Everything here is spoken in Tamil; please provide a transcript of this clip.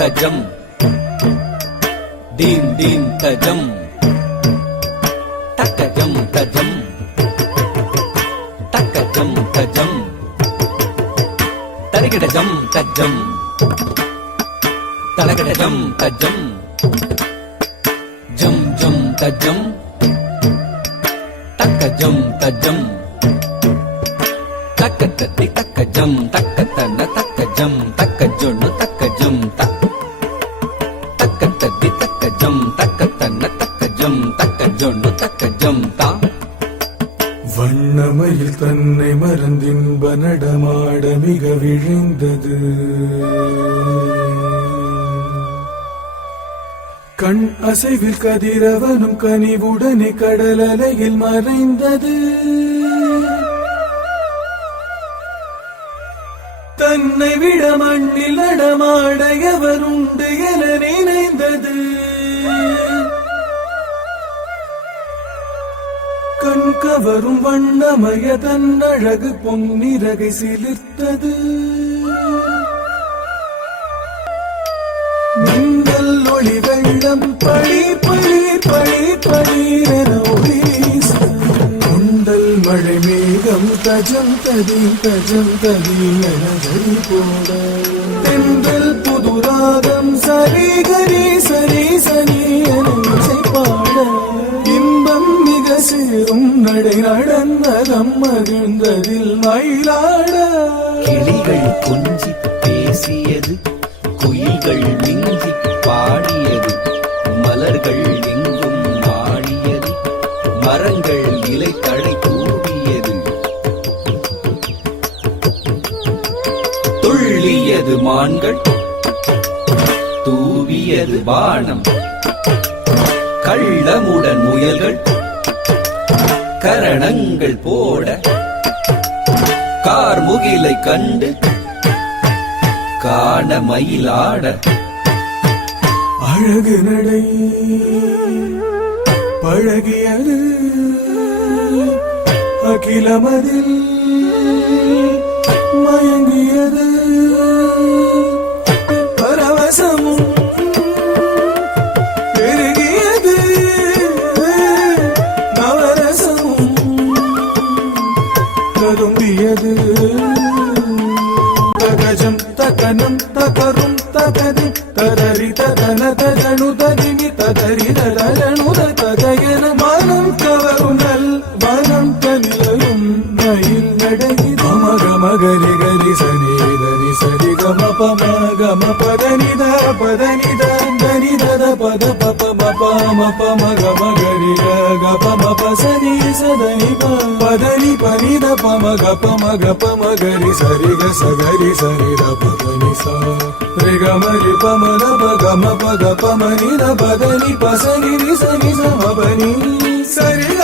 tajam din din tajam takajam tajam takajam tajam tarigidajam tajam talagidajam tajam jam jam tajam takajam tajam takatati takajam takatana takajam takajonu takajam tak takatati takajam takatana takajam takajonu takajam ta வண்ணமயில் தன்னை மறந்தின்ப நடமாட மிக விழிந்தது. கண் அசைவில் கதிரவனும் கனிவுடனே கடல் அலையில் மறைந்தது. தன்னை விட மண்ணில் நடமாட எவருண்டு என நினைந்தது. கண் கவரும் வண்ணமய தன் அழகு பொன்னிறகை சிலிர்த்தது. மின்னல் ஒளி வெள்ளம் பழி பழி பழி பழீரென ஒளி கொண்டல் மழை மேகம் தஜம் ததி என வழி போட தென்றல் புதுராகம் சரி கரி சரி சரி என இசை பாட இன்பம் மிக சேரும் நடை நடந்தகம் மகிழ்ந்ததில் மயிலாட கிளிகள் கொஞ்சி பேசியது குயில்கள் மிஞ்சி பாடியது மலர்கள் எங்கும் ஆடியது மரங்கள் இலை தடை தூவியது துள்ளியது மான்கள் தூவியது வானம் கள்ளமுடன் முயல்கள் கரணங்கள் போட கார்முகிலை கண்டு காண மயிலாட அழகு நடை பழகியது அகிலமதில் மயங்கியது பரவசமும் பெருகியது நவரசமும் கரும்பியது. தகஜம் தகனம் தகரும் தகதி ததரி ததன தஜனு ததிமி ததரி ததனு ததயன மனம் கவரும் நல் வனம் தனிலும் மயில் நடகி மக மகரி கரி சனி தரி சரி கம பம கம பதனி தனி தத பத பப மப மப மக மகரி க பம பசனி சதனி பதனி பனி த பம க மகரி சரி க சகரி சரி த பதனி ச ரி க மரி பம த ப க ம ப க ப ம நி த பதனி பசனி ரி சனி ச ம பனி சரி க